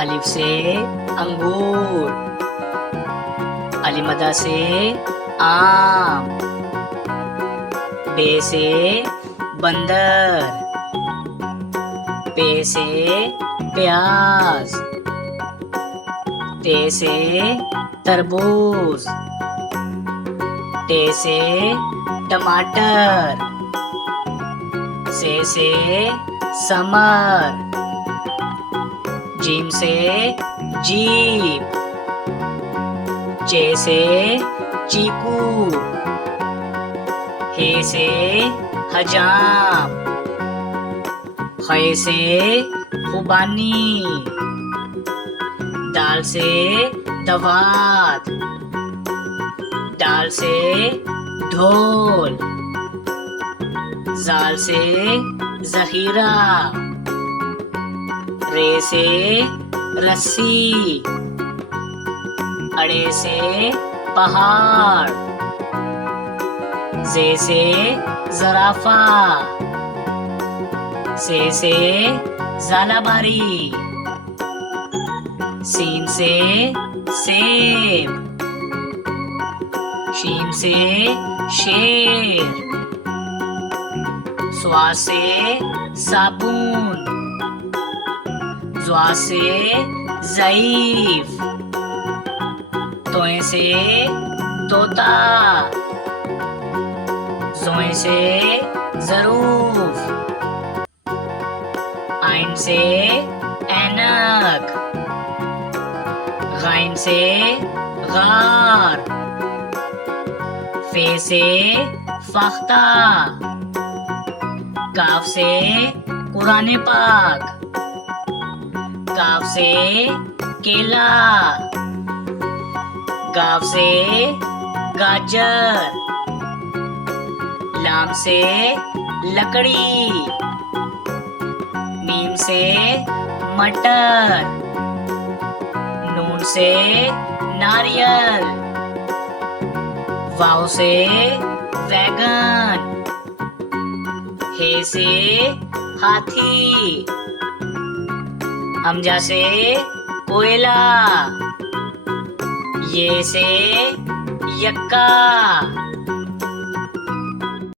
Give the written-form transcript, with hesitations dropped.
अलिफ से अंगूर, अलिमदा से आम, बे से बंदर, पे से प्याज, ते से तरबूज, टे से टमाटर, से समर, जीम से जीप, चे से चीकू, हे से हजाम, खे से खुबानी, दाल से दवात, दाल से ढोल, जाल से जहीरा, रे से रस्सी, अड़े से पहाड़, जे से जराफा, से जालाबारी, सीन से सेब, शीन से शेर, स्वा से साबुन, ज्वा से ज़ईफ, तोए से तोता, जोए से ज़रूफ, आइन से ऐनक, गाइन से गार, फे से फख्ता, काफ से कुरान पाक, काफ से केला, गाफ से गाजर, लाम से लकड़ी, मीम से मटर, नून से नारियल, वाव से वैगन, हे से हाथी, हमजा से कोयला, ये से यक्का,